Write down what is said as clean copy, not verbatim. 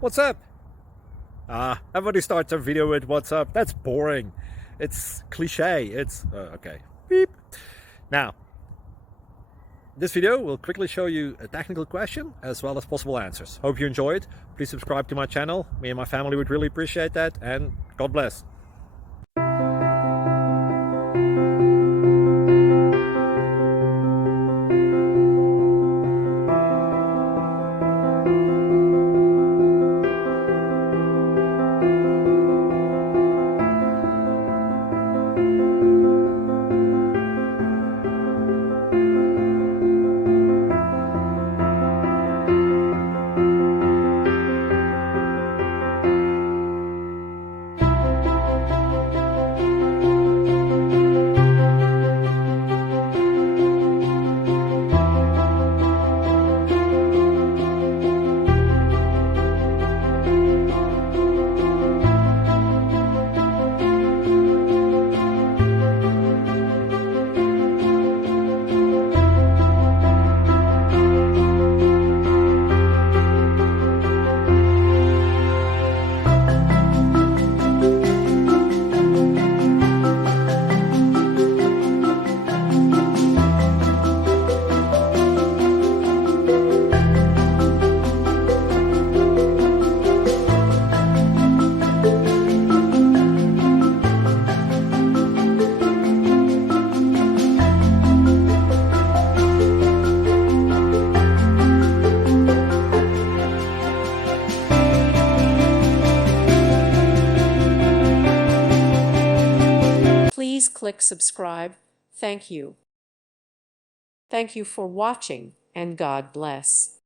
What's up? Everybody starts their video with what's up. That's boring. It's cliche. It's okay. Beep. Now, this video will quickly show you a technical question as well as possible answers. Hope you enjoyed. Please subscribe to my channel. Me and my family would really appreciate that, and God bless. Please click subscribe. Thank you. Thank you for watching, and God bless.